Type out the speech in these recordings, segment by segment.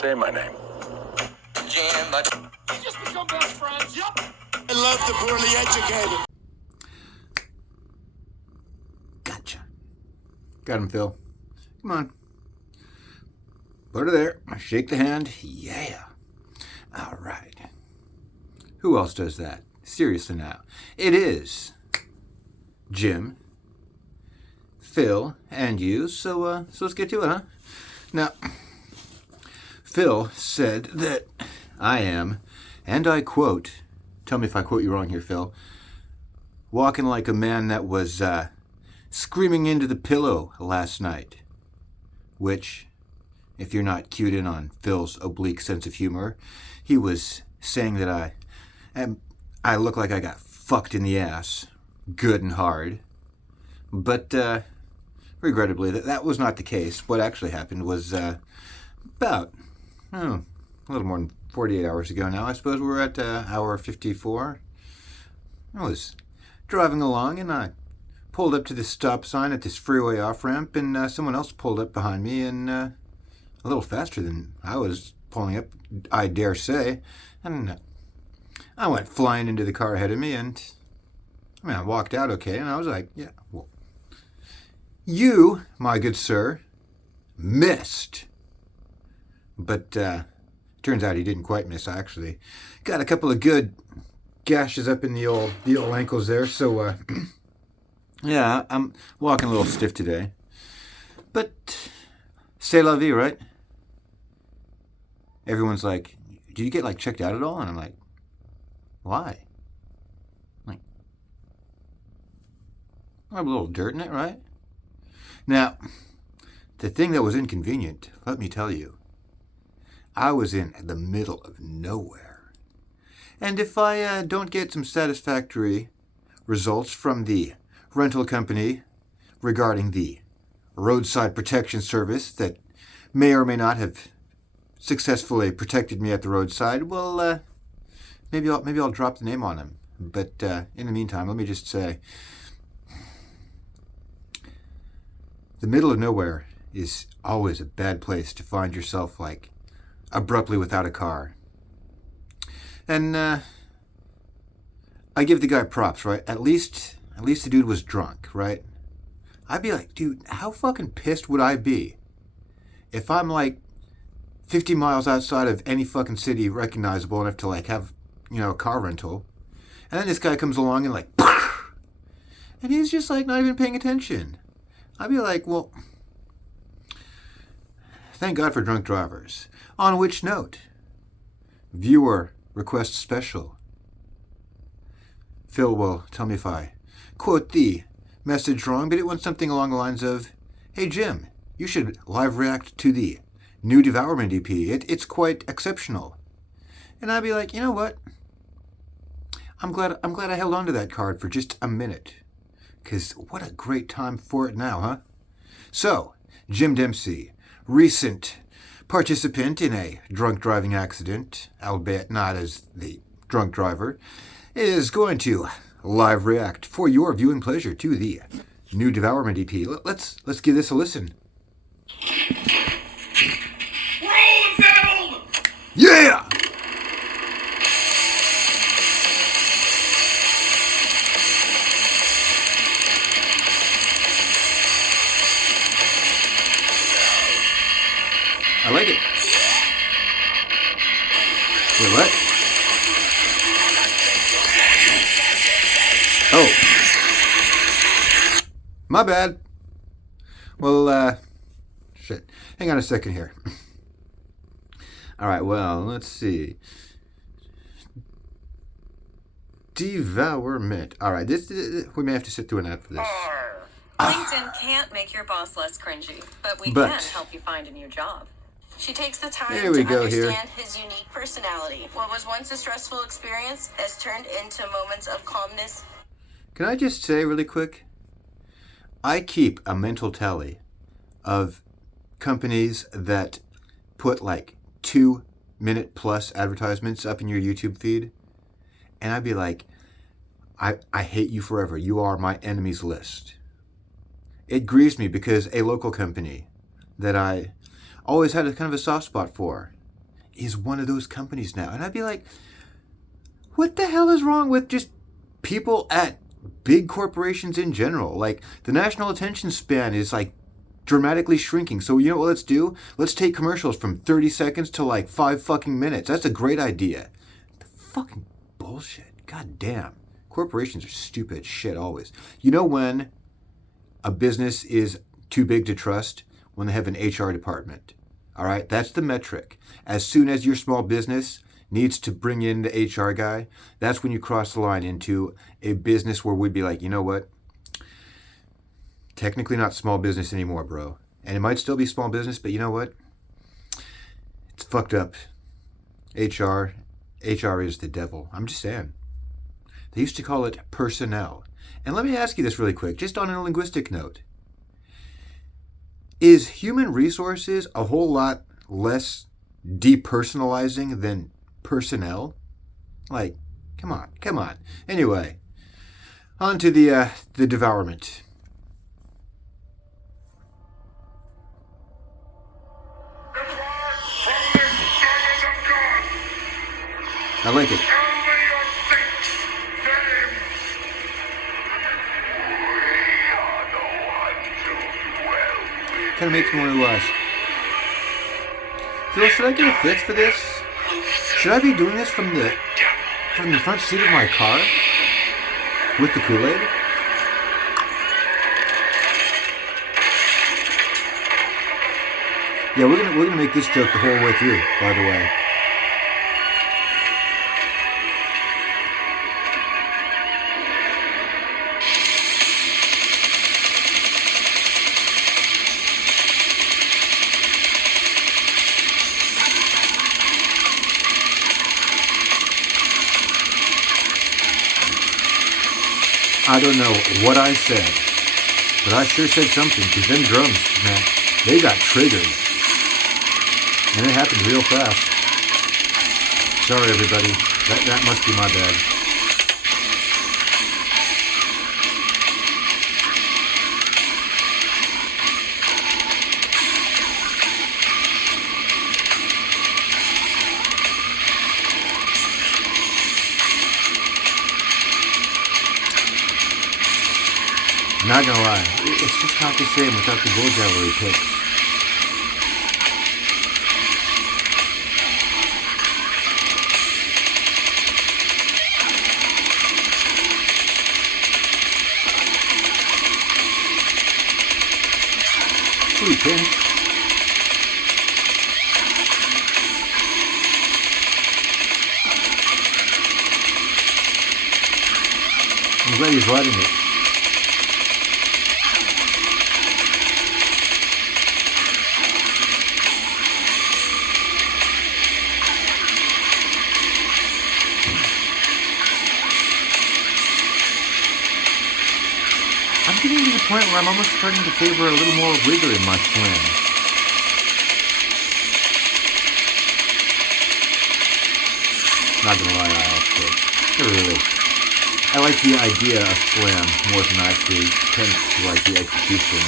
Say my name. Jam. You just become best friends. Yep. I love the poorly educated. Gotcha. Got him, Phil. Come on. Put her there. Shake the hand. Yeah. All right. Who else does that? Seriously now. It is Jim, Phil, and you. So let's get to it, huh? Now, Phil said that I am, and I quote, tell me if I quote you wrong here, Phil, walking like a man that was screaming into the pillow last night. Which, if you're not cued in on Phil's oblique sense of humor, he was saying that I look like I got fucked in the ass, good and hard. But regrettably, that was not the case. What actually happened was about a little more than 48 hours ago now. I suppose we're at hour 54. I was driving along and I pulled up to this stop sign at this freeway off-ramp, and someone else pulled up behind me, and a little faster than I was pulling up, I dare say. And I went flying into the car ahead of me, and I walked out okay, and I was like, yeah, well, you, my good sir, missed. But turns out he didn't quite miss. I actually got a couple of good gashes up in the old ankles there, so yeah, I'm walking a little stiff today. But c'est la vie, right? Everyone's like, did you get checked out at all? And I'm like, why? Like, I have a little dirt in it, right? Now, the thing that was inconvenient, let me tell you, I was in the middle of nowhere. And if I don't get some satisfactory results from the rental company regarding the roadside protection service that may or may not have successfully protected me at the roadside, well, maybe I'll drop the name on them. But in the meantime, let me just say, the middle of nowhere is always a bad place to find yourself, abruptly without a car. And I give the guy props, right? At least the dude was drunk, right? I'd be like, dude, how fucking pissed would I be if I'm 50 miles outside of any fucking city recognizable enough to have, a car rental, and then this guy comes along and and he's just not even paying attention. I'd be like, well, thank God for drunk drivers. On which note, viewer request special. Phil will tell me if I quote the message wrong, but it went something along the lines of, hey Jim, you should live react to the new DEVOURMENT EP. It's quite exceptional. And I'd be like, you know what? I'm glad I held on to that card for just a minute. Because what a great time for it now, huh? So, Jim Dempsey, recent participant in a drunk driving accident, albeit not as the drunk driver, is going to live react for your viewing pleasure to the new DEVOURMENT EP. Let's give this a listen. Yeah! I like it. Wait, what? Oh. My bad. Well, shit. Hang on a second here. All right, well, let's see. DEVOURMENT. All right, this we may have to sit through an ad for this. LinkedIn can't make your boss less cringy, but we can help you find a new job. She takes the time to understand his unique personality. What was once a stressful experience has turned into moments of calmness. Can I just say really quick? I keep a mental tally of companies that put 2-minute plus advertisements up in your YouTube feed. And I'd be like, I hate you forever. You are my enemies list. It grieves me because a local company that I always had a kind of a soft spot for is one of those companies now. And I'd be like, what the hell is wrong with just people at big corporations in general? Like, the national attention span is like dramatically shrinking. So you know what let's do? Let's take commercials from 30 seconds to like 5 fucking minutes. That's a great idea. The fucking bullshit. God damn. Corporations are stupid shit always. You know when a business is too big to trust? When they have an HR department. All right? That's the metric. As soon as your small business needs to bring in the HR guy, that's when you cross the line into a business where we'd be like, you know what? Technically not small business anymore, bro. And it might still be small business, but you know what? It's fucked up. HR is the devil. I'm just saying. They used to call it personnel. And let me ask you this really quick, just on a linguistic note. Is human resources a whole lot less depersonalizing than personnel? Like, come on. Anyway, on to the devourment. I like it. Kind of makes me want to Phil, should I get a fix for this? Should I be doing this from the front seat of my car with the Kool-Aid? Yeah, we're gonna make this joke the whole way through, by the way. I don't know what I said, but I sure said something, because them drums, man, they got triggered. And it happened real fast. Sorry, everybody. That must be my bad. Not gonna lie, it's just not the same without the bull gallery picks. Sweet pinch. I'm glad he's riding it. I'm getting to the point where I'm almost starting to favor a little more rigor in my slam. Not gonna lie, I like the idea of slam more than I actually tend to like the execution.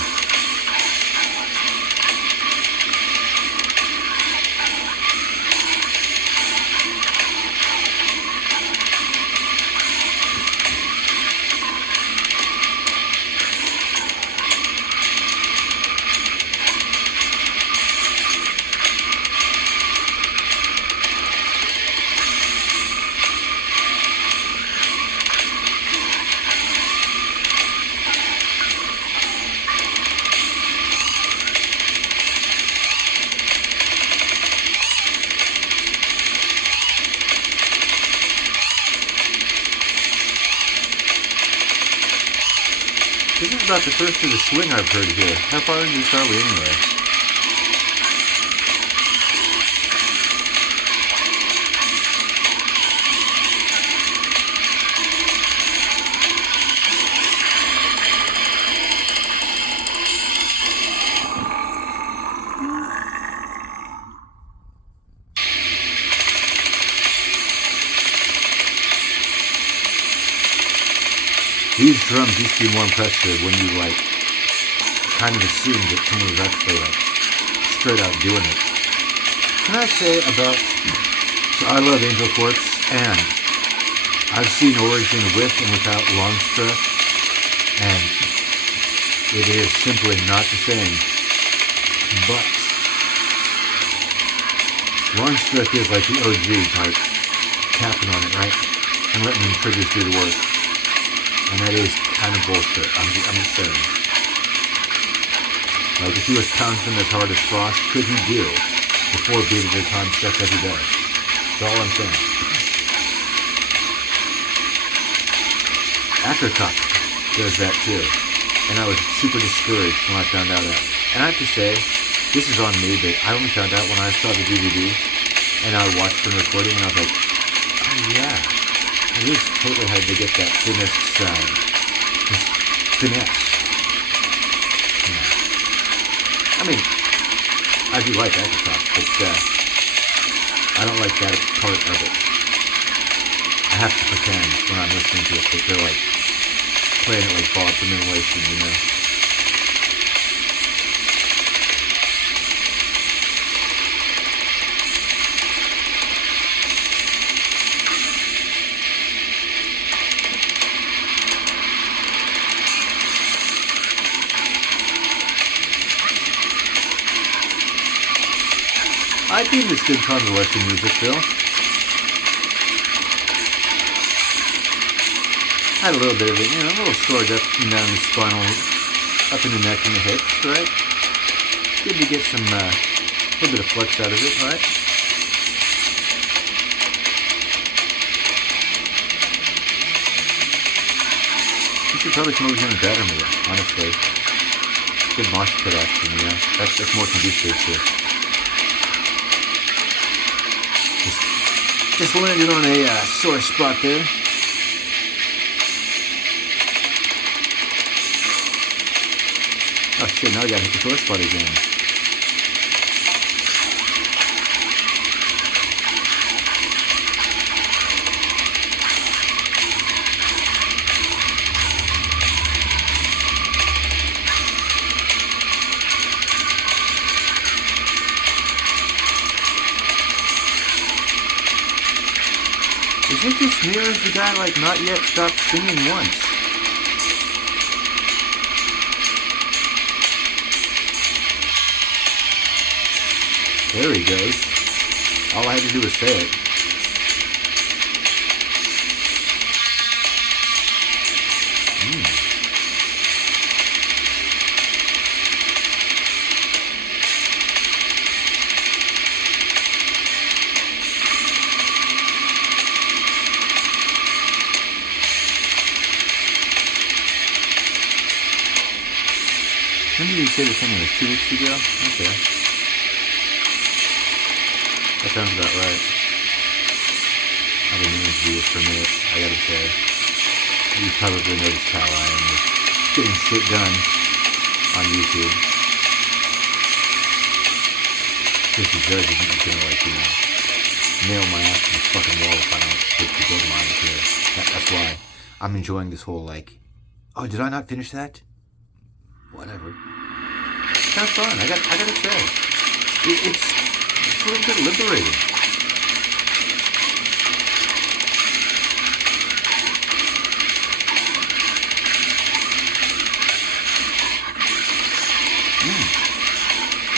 This is about the first of the swing I've heard here. How far into this are we anyway? These drums used to be more impressive when you, like, kind of assumed that someone was actually, like, straight out doing it. can I say about... So I love Angel Corpse, and I've seen Origin with and without Longstreth, and it is simply not the same. But Longstreth is like the OG type, tapping on it, right? And letting the triggers do the work. And that is kind of bullshit. I'm just saying. Like, if he was pounding as hard as Frost, could he do before beating the time stuff that he does? That's all I'm saying. Ackercock does that too. And I was super discouraged when I found out that. And I have to say, this is on me, but I only found out when I saw the DVD and I watched the recording and I was like, oh yeah, it is totally how to get that finesse sound. Finesse. Yeah. I mean, I do like Ackercock, but I don't like that part of it. I have to pretend when I'm listening to it that they're like playing it like Bob from Inhalation, you know? I think it's good convalescing music, Phil. Had a little bit of it, you know, a little sword up and down the spinal, up in the neck and the hips, right? Good to get some, a little bit of flex out of it, right? You should probably come over here and batter me, honestly. Good mosh pit action, you know? That's more conducive to. Just landed on a sore spot there. Oh shit, now I gotta hit the sore spot again. Is it just me or is the guy like not yet stopped singing once? There he goes. All I had to do was say it. When did you say this thing was 2 weeks ago? Okay. That sounds about right. I've been meaning to do this for a minute, I gotta say. You probably noticed how I am with getting shit done on YouTube. This judge isn't gonna, like, you know, nail my ass to the fucking wall if I don't get the deadline here. That's why I'm enjoying this whole, like, oh, did I not finish that? Whatever. It's kind of fun, I gotta say. It's a little bit liberating.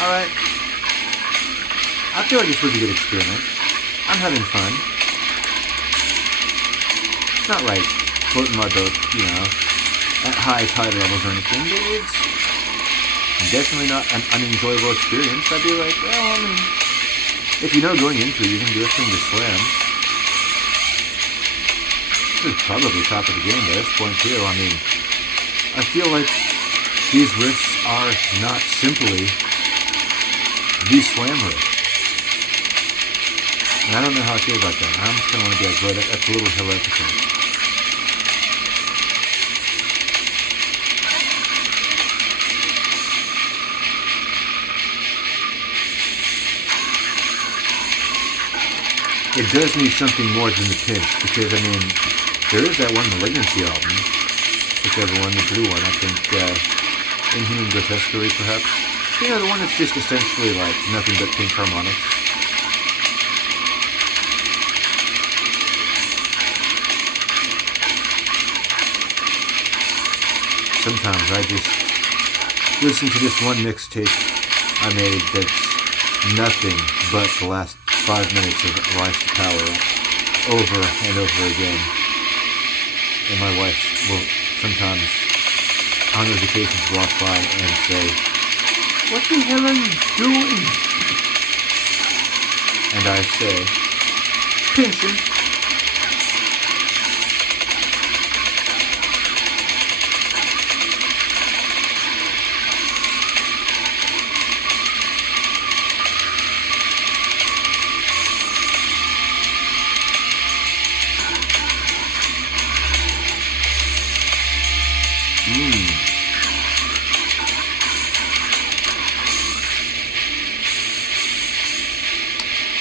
Alright. I feel like this was a good experiment. I'm having fun. It's not like floating my boat, you know, at high tide levels or anything, but it's definitely not an unenjoyable experience. I'd be like, well, I mean, if you know going into it, you're going to do a thing to slam. This is probably top of the game by this point, too. I mean, I feel like these riffs are not simply the slam riff. And I don't know how I feel about that. I'm just going to want to be like, bro, that's a little heretical. It does need something more than the pinch, because, I mean, there is that one Malignancy album, whichever one, the blue one, I think, Inhuman Grotesquerie, perhaps. You know, the one that's just essentially, like, nothing but pink harmonics. sometimes I just listen to this one mixtape I made that's nothing but the last 5 minutes of Rise to Power over and over again. And my wife will sometimes on those occasions walk by and say, "What the hell are you doing?" And I say, "Pinching."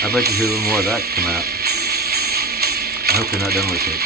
I'd like to hear a little more of that come out. I hope they're not done with it.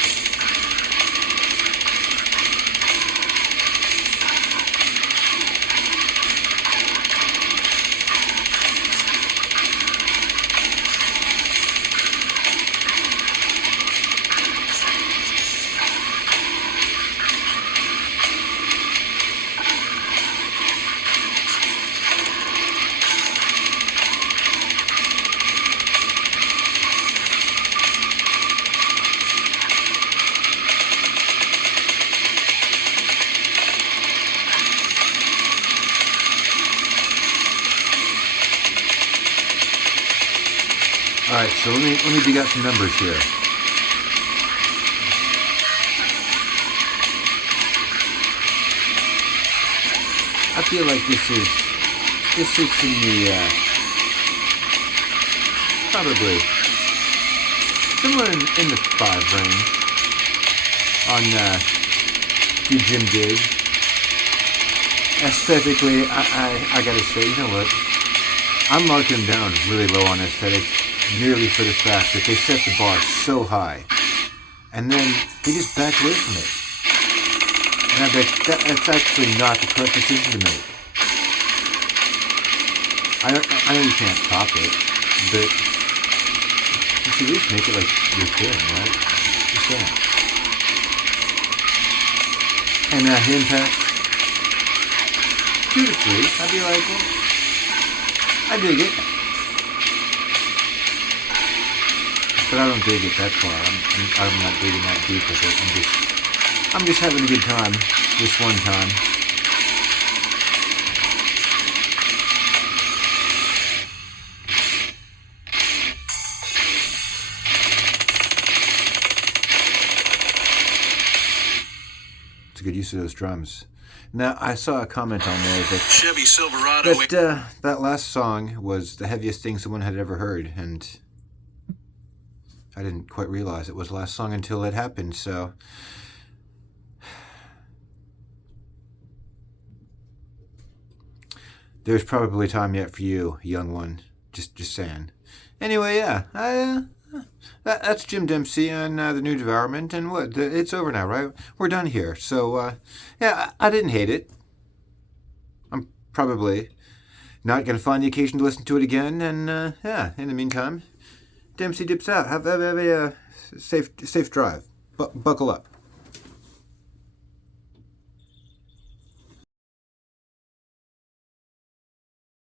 Alright, so let me dig out some numbers here. I feel like this sits in the probably somewhere in the 5 range on Do Jim Dig. Aesthetically, I gotta say, you know what? I'm marking them down really low on aesthetic, merely for the fact that they set the bar so high, and then they just back away from it. And I bet that's actually not the correct decision to make. I know you can't top it, but you should at least make it like your thing, right? Just saying. And Impact 2 to 3, I'd be like, well, I dig it. But I don't dig it that far. I'm not digging that deep with it. I'm just having a good time this one time. It's a good use of those drums. Now, I saw a comment on there that Chevy Silverado. That last song was the heaviest thing someone had ever heard, and I didn't quite realize it was the last song until it happened, so there's probably time yet for you, young one. Just saying. Anyway, yeah, that's Jim Dempsey on the new Devourment, and what? It's over now, right? We're done here. So, yeah, I didn't hate it. I'm probably not going to find the occasion to listen to it again, and yeah, in the meantime, Dempsey dips out. Have a safe drive. Buckle up.